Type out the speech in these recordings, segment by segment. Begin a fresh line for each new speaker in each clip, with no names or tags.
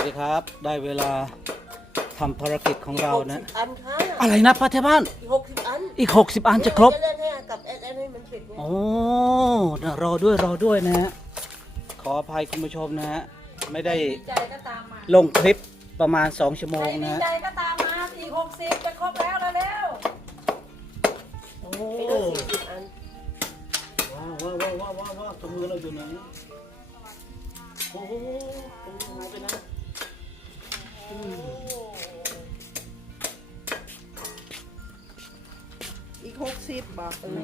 วัสดีครับ ได้เวลาทำภารกิจของเรานะ
อันค่ะ
อะไรนะป้าเทบ้าน
อีกหกสิบอัน
อีก 60 อันจะครบ
เล่นให้กับแอดแอดให้มันเสร็จไง
โอ้นะรอด้วยรอด้วยนะฮะ ขออภัยคุณผู้ชมนะฮะ ไม่ได้
ดีใจก็ตามมา
ลงคลิปประมาณ 2 ชั่วโม
ใครง
นะ
ดี
ฮะ
ใจก็ตามมาสี่หกสิบจะครบแล้วแล้วแล้ว
โอ้
ไม่ต้องสี่สิบอัน
ว้าวว้าวว้าวว้าวว้าวตรงมือเราอยู่ไหนโอ้โหตรงมือหายไปนะอืม
อีกหกสิบบอกเออ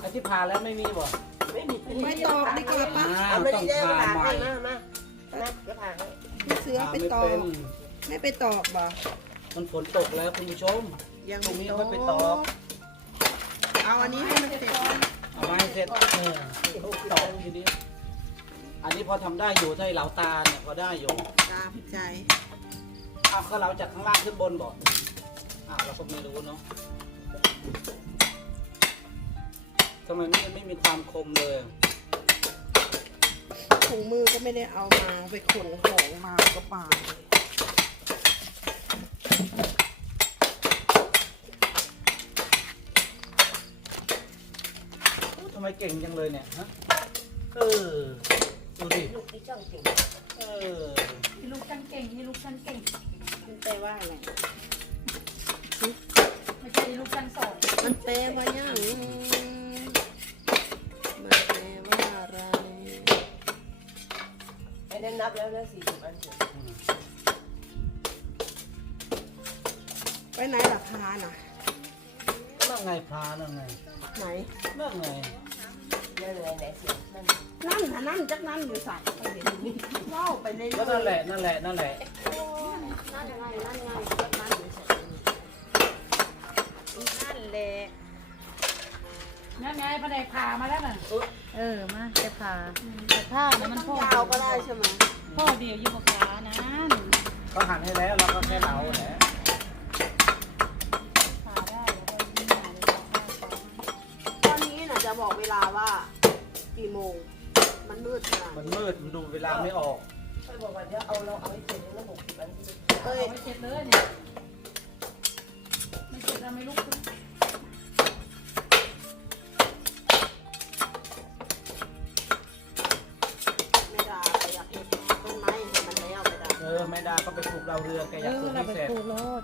ไอ้ที่ผ่าแล้วไม่มีบ่
ไม่มี
ไม่ตอกดีกว่าปะ
อ้า
เอา
ว
มา
ต้อง
ดีได้
ผ่า
ผ่า
ใหม่
ให้มามานะจะผ่าให้
พี่เสือไปตอกไม่ไปตอกบ่
มันฝนตกแล้วคุณผู้ชม
ยัง
ตรงนี้
ต
ไม่ไปตอก
เอาอันนี้ให้มันเสร็จ
เอาไม้เสร็จเออตอกทีนี้ อันนี้พอทำได้อยู่ถ้าเหลาตาเนี่ยพอได้อยู่
ตามใจ
อ้าวก็เหลาจากข้างล่างขึ้นบนบ่อ้าวเราก็ไม่รู้เนาะทำไมไม่ไม่มีความคมเลย
ถุงมือก็ไม่ได้เอามาไปขนของมาก็ป่าเลย
โอ้ทำไมเก่งจังเลยเนี่ยฮะเออ ดูดิ
ลูกที่ช่างเก่ง
เออ
ที่ลูกฉันเก่งที่ลูกฉันเก่ง
มันแปลว่าอะไร
ไม่ใช่ที่ลูกฉันสอน
มันแปลว่าหยังมันแปลว่าอะไร
ไอ้นั่นนับแล้วนะสี่สิบอันเสร็จ
อืม
ไปไหนล่ะพาน่ะ
นั่งไงพานั่งไง
ไหน
นั่งไง
นั่นเลยไหนสร็จนั่น
นั่นนะนั่นจักนั่นอยู่ใส่ไปเห็นเล่าไปเรื่อย
ก็นั่นแหละนั่นแหละนั่นแหละ
นั่นยังไงนั่นไงจักนั่นอยู่ใส่นั่นแหละ
นั่นไงพระเดกพามาแล้วน่ะ
เออมาจะผ่าแต่ผ้ามันพ่อยา
วก็ได้ใช่ไหม
พ่อเดียวอยู่กับขานะ
เขาหั่นให้แล้วเราก็แค่เหลาแหละา
ว่า
กี่โมง มันมืดขนาด
มันมืดมันดูเวลาไม่ออก
ไปบอกว่าเดี๋ยวเอาเราเอาให้เสร็จแล้วหกสิบอันที่
เอ้ย
เอาไปเสร็จเลยเนี่ยไม่เสร็จเราไม่ลุกขึ้น
ไม่ได้ไปอยากเห็นต้นไม้ให้มันแล้วไม่ได้
เออไม่ได้ก็ไปปลูกดาวเรืองแกอากปลูก
เอยอเรา
ให้
ไป
เสร็จ
ปลูกโลด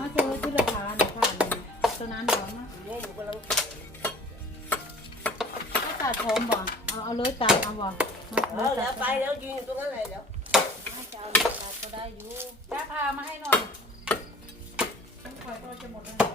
มาเจอที่เราผ่าเนี่ยผ่าเลยตัวนั้นเดี๋ยวมา
เนี่ยอยู่กำลัง
ก็ ตัดผมบ่เอาเอาเลยตัดเอาบ่
เอาแล้วไปแล้วยืนอยู่ตรงนั้นเลยแล้ว
จะเอาตัดก็ได้อยู่
แป๊บพามาให้หน่อยฉันปล่อยตัวจะหมดแล้ว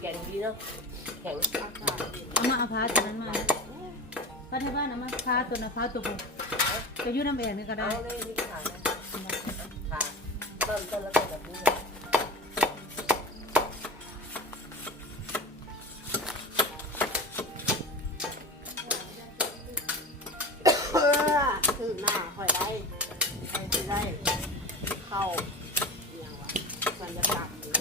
แก่งดีเนาะแข็ง
เอามาเอาผ้าตัวนั้นมา ผ้าที่บ้านเอามาผ้าตัวนั้นผ้าตัวผมจะยุ่น้ำเองนี่ก็ได้
เอาเลยนี่ก็ขาดนะขาดต้นต้นแล้วก็แบบนี้เลย
คือหน้าค่อยได้ค่อยได้ เข้าอย่างวะสัญญกรรมอยู่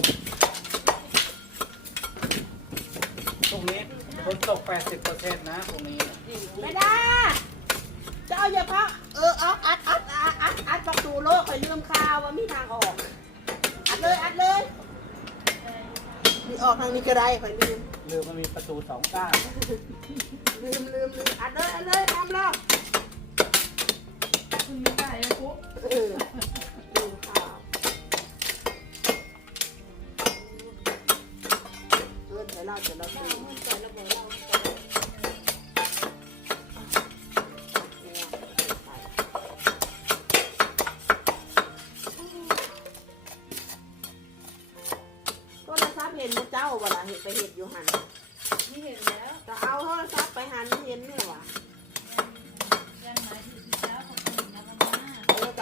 ตรงนี้ ฝนตก 80%นะตรงนี้
ไม่ได้จะเอาอย่าพักเออเอาอัดอัดอัดอัดอัดประตูโลกคอยลืมข่าวว่ามีทางออก อัดเลยอัดเลยมีออกทางนี้ก็ได้คอยลืม
เรือมันมีประตูสองด้าน
ลืมลืมลืมอัดเลยอัดเลยทำแล้ว
คุณม่ได้เลยปุ๊บ
เออลืมข่าวเออเดี๋ยวเราเดี๋ยวเรา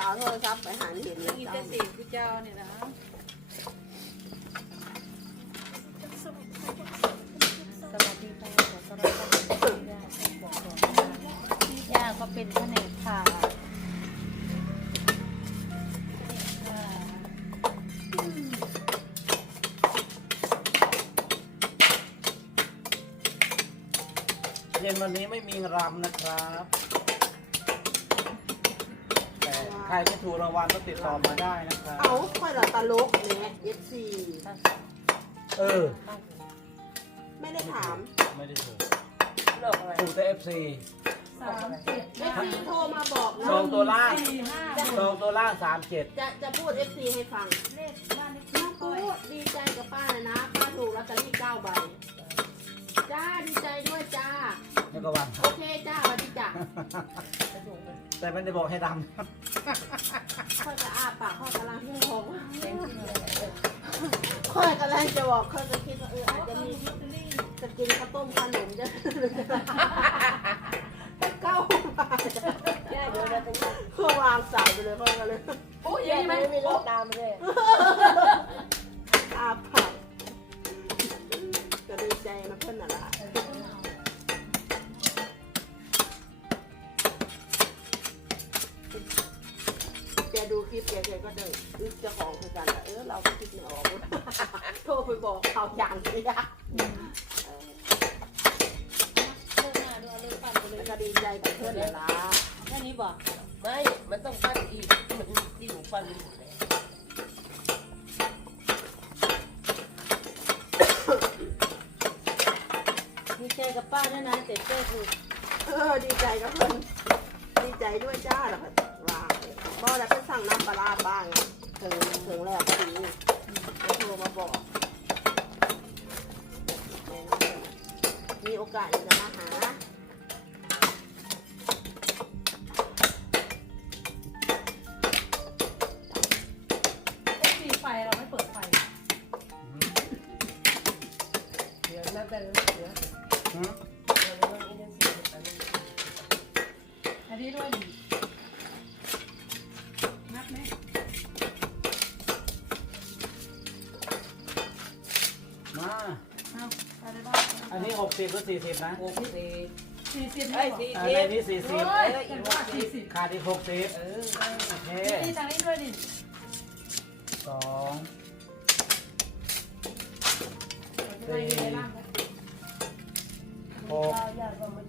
เอโทรศัพท์ไปหั
เห็นแล
กินเสีย
งกูเจ้าเนี่ยนะส
วัสดีค่ะขอสวัสดีย่า
บอกก่อย่าก็เป็นแผนกค่ะ
เย็นวันนี้ไม่มีรำนะครับ ใครที่ถูกรางวัลก็ติดต่อมาได้นะครับ
เอาค่อยละตลกเนี่ย FC
เออ
ไม่ได้ถาม
ไม่ได้ถูก
โลกอะไร
ถูกแต่ FC
สามเจ็ด
FC โทรมาบอกนะ
สองตัวล่าง
สี่ห้า
สองตัวล่างสามเจ็ด
จะจะพูด FC ให้ฟัง
เลขบ้านเลข
น้
ที่
อง
ก้
พู
อย
ดดีใจกับป้าเลยนะ ป้าถูกลอตเตอรี่เก้าใบ จ้าดีใจด้วยจ้า
นี่ก็วัน
โอเคจ้าสวัสดีจ้า
แต่ไม่ได้บอกให้ด
ค่อยจะอาปากค่อยกำลังงงค่อยกำลังจะบอกค่อยจะคิดว่าเอออาจจะมีจะกินข้าวต้มขนมจะจะเก้าบาท
แย่เดี๋ยวเราจะ
ค่อยวางสายไปเลยค่อยก็เลย
โอ้ยยังไม่มีรถตามเลย
ต้องปั้นอี
กเห
มันที่หนูปั้นอยู่แล้ว
มีใจกับป้าด้วยนะเจ็ดเป้ถูก
เออดีใจกับเพื่อนดีใจด้วยจ้าแล้วก็ว่าบอกแล้วก็สั่งน้ำปลาร้าบ้างถึงถึงแล้วก็ดีก็โทรมาบอก มีโอกาสจะมาหา
อะ
ไรบ้าง
อันนี้หกสิบก็สี่สิบนะ
หกสี่
สี่สิบ
ไอ้
นี่
สี่
อัน
สิบ
นี้สี่สิบ
เฮ้ยเห็นว่าสี่สิบ
ขาดอีกหกสิบ
เออ
โอเค
นี่ทางนี้ด้วยดิ
สอง
ไปในร่าง
หก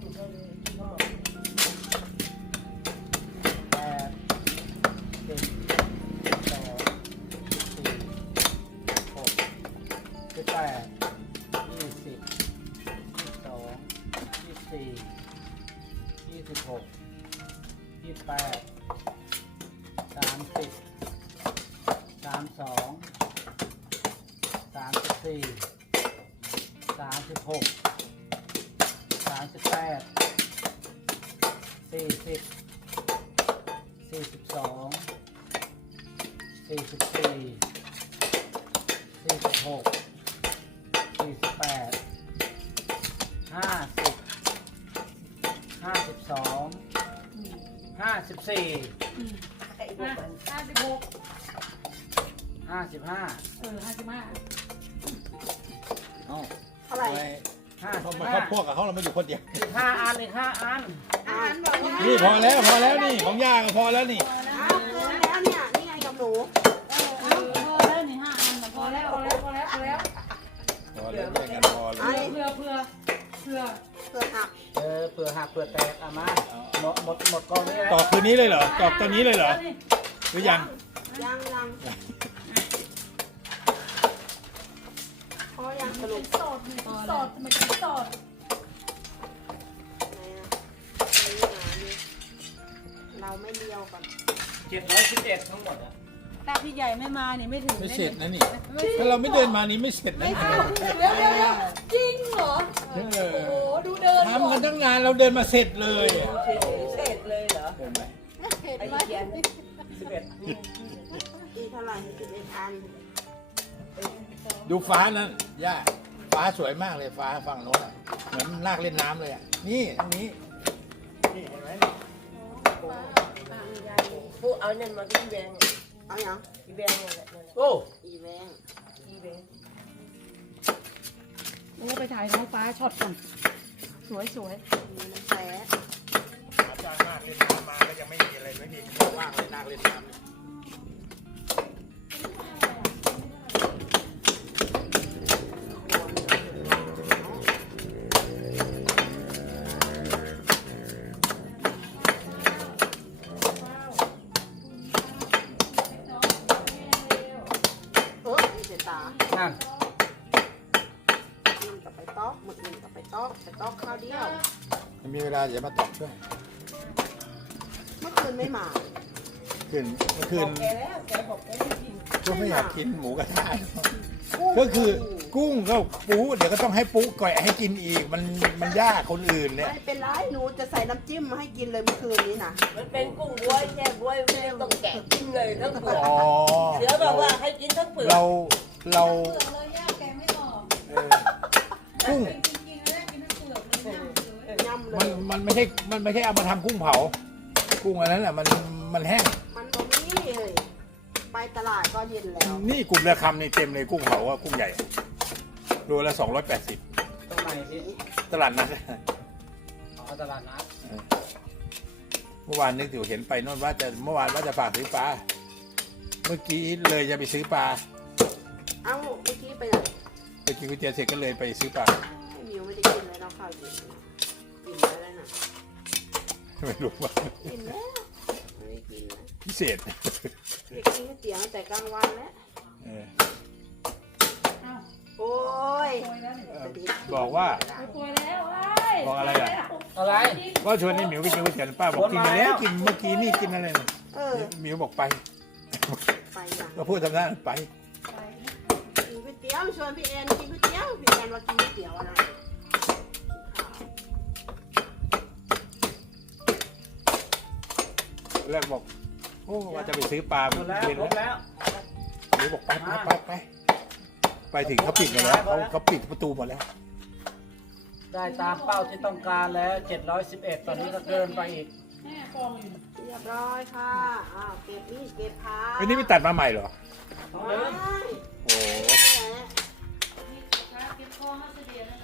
สี่สิบสองสี่สิบสี่สี่สิบหกสี่สิบแปดห้าสิบห้าสิบสองห้าสิบสี่
ไอ้พวกมัน
ห้าสิบหก
ห้าสิบห้า
เออห้าสิบห้า
เอ้า
เท่าไหร่
ห้า
เขา
สิบ
มา
ห้า
เข้าพวกกับเขาเราไม่อยู่คนเดียว
อีกห้าอันอีกห้าอัน
อาหารบอกว่า
นี่พอแล้วพอแล้วนี่ของย่าก็พอแล้วนี่
อ้าวเกินแล้วเนี่ย นี่ไงกับหนู
พอแล้วนี่ห้าอันนะพ
พ
อ
อ
แล้
แล้ววพอแล้วพอแล้วพอแล้ว
พอแล้วแยกกันพอแล้ว
เพื่อเพื่อเพื่อ
เกินหัก
เออเปลือกหักเปลือกแตกเอามาหมดหมดหมดกองนี้แล้ว
ต่อคืนนี้เลยเหรอต่อตอนนี้เลยเหรอหรือยัง
ยังยัง ยังสรุ
เป็
ป
นสดเป็นสดทำไมเป็นสด
ไหนนะนี่หานี่เราไม่เลี้ยวกัน
เจ็ดร้อยสิบเอ็ดทั้งหมดอะ
ถ้าพี่ใหญ่ไม่มานี่ไม่ถึง
ไม่เสร็จนะนี่ ถ้าเราไม่เดินมานี้ไม่เสร็จนะนี่
เดี๋ยวเดี๋ยวเดี๋ยวจริงเหรอ
เอ
โอ้โห
อ
ดูเดิน
ทำกันตั้งนานเราเดินมาเสร็จเลยอะ
เสร็จเลยเหรอ
เห็นไหม
เห็น
ไอ้
ไหม
เขียน
สิบเอ็ด
อีเท่าไหร่สิบเอ็ดอัน
ดูฟ้านั้นย่าฟ้าสวยมากเลยฟ้าฝั่งโน้นอะเหมือนนาคเล่นน้ำเลยอะ นี่ตรงนี้
นี่เห็นไหม
พวกเอาเนี่ยมาที่แบง
เอาอย่าง
ที่แบงเนี่ยแหละ
โอ้
อีแวง
ที่แบง
โอ้ไปถ่ายท้องฟ้าช็อตก่อนสวยสวย
มีน้ำแฝ
อาจารย์มาากเล่นน้ำมาก็ยังไม่มีอะไรไม่มีว่างเลยนาคเล่นน้ำ
ไม่
มีเวลาจะมาตอบด้วย
เมื่อคืนไม่มา
คืนเมื่อคืน
แกแล้วแกบอกแกไม่กิน
ก็ไม่อยากกินหมูกระทะก็คือกุ้งก็ปูเดี๋ยวก็ต้องให้ปูก่อยให้กินอีกมันมันยากคนอื่นเนี่ย
ไม่เป็นไรหนูจะใส่น้ำจิ้มมาให้กินเลยเมื่อคืนนี้นะ
มันเป็นกุ้งบวยแช่บวยไม่ต้องแกะกินเลยทั้งเปลือก
อ๋อ
เสือบอกว่าให้กินทั้งเปลือก
เราเรา
เปลือกเลยย่าแกไม่ออก
เออกุ้ง มัน
ย
มันไม่ใช่ มันไม่ใช่เอามาทำกุ้งเผา กุ้งอันนั้นแหละมันมันแห้ง
มันตรงนี้เลยไปตลาดก็เย็นแล้ว
นี่กลุ่มเรือคำนี่เต็มเลยกุ้งเผาว่ากุ้งใหญ่โลละสองร้อยแปดสิบ
ตรงไหนที่
ตลาดนัด
อ๋อตลาดนัด
เมื่อวานนึกอยู่เห็นไปโน่นว่าจะเมื่อวานว่าจะฝากซื้อปลาเมื่อกี้เลยจะไปซื้อปลา
เอ้าเมื่อกี้ไปไหน
ไปกินก๋วยเตี๋ยวเสร็จก็เลยไปซื้อปลา
ให้มิวไม่ได้กินเลยเนาะข้าวเย็นนะกินแล้วนะ
ไม่รู้ว่า
กินแล้วไม่ได้กินนะ
พิเศษ
เด็กกินก๋วยเตี๋ยวตั้งแต่กลางวันแล้ว
เออ
โอ้ย
โปรยแล้วเนี่ย
เออบอกว่า
โปรยแล้วไอ้
บอกอะไรอะ
อะไร
ก็ชวนให้หมิวไปกินก๋วยเตี๋ยวป้าบอกกินไปแล้วกินเมื่อกี้นี่กินอะไรนะ
เออ
หมิวบอกไป
ไปอย่าง
ก็พูดทำหน้าไป
กินก๋วยเตี๋ยวชวนพี่แอนกินก๋วยเตี๋ยวพี่แอนว่ากินก๋วยเตี๋ยวอะไร
แล้วบอกโอ้ว่าจะไปซื้อปลา
หมดแล้ว
เย็น
ครบ
แล้ว
แล้ว
หมิวบอกไปไปไปไปไปถึงเขาปิดหมดแล้วเขาเขาปิดประตูหมดแล้ว
ได้ตามเป้าที่ต้องการแล้ว 711 ตอนนี้ก็เกินไปอีก
แม่กองอยู่
เรียบร้อยค่ะอ้าวเก็บนี่เก็บผ้า
วันนี้ไม่ตัดมาใหม่เหรอ
ต้อง
ไม่
เดิน
โอ้
มีค้าเก็บกองมาเสดียแล้ว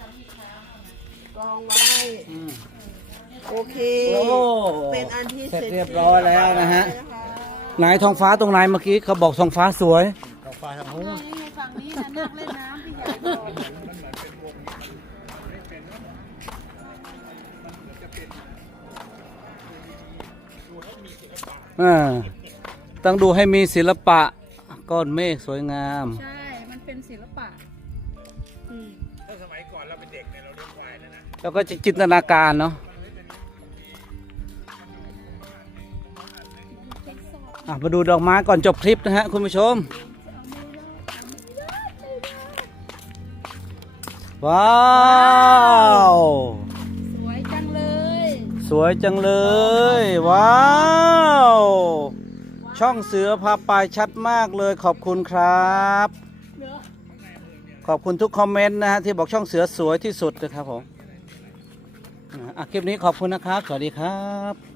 กองไว้
อืม
โอเค
โอ้
เป็นอันที่
เสร็จเรียบร้อยแล้วนะฮะ ไหนท้องฟ้าตรงไหนเมื่อกี้เขาบอกท้องฟ้าสวย
เราฟ้าทาง
เอ
นู้
อนนี่ไงฝั่งนี้นะนักเล่นน้ำพี่ใหญ่บอก
อ่าต้องดูให้มีศิลปะก้อนเมฆสวยงาม
ใช่ มันเป็นศิล
แล้วนะ
แล้วก็จินตนาการเนาะอะมาดูดอกไม้ก่อนจบคลิปนะฮะคุณผู้ชม ว้าว
สวยจังเลย
สวยจังเลย ว้าว ช่องเสือพาไปชัดมากเลยขอบคุณครับ ขอบคุณทุกคอมเมนต์นะฮะที่บอกช่องเสือสวยที่สุดนะครับผมอะ คลิปนี้ขอบคุณนะครับ สวัสดีครับ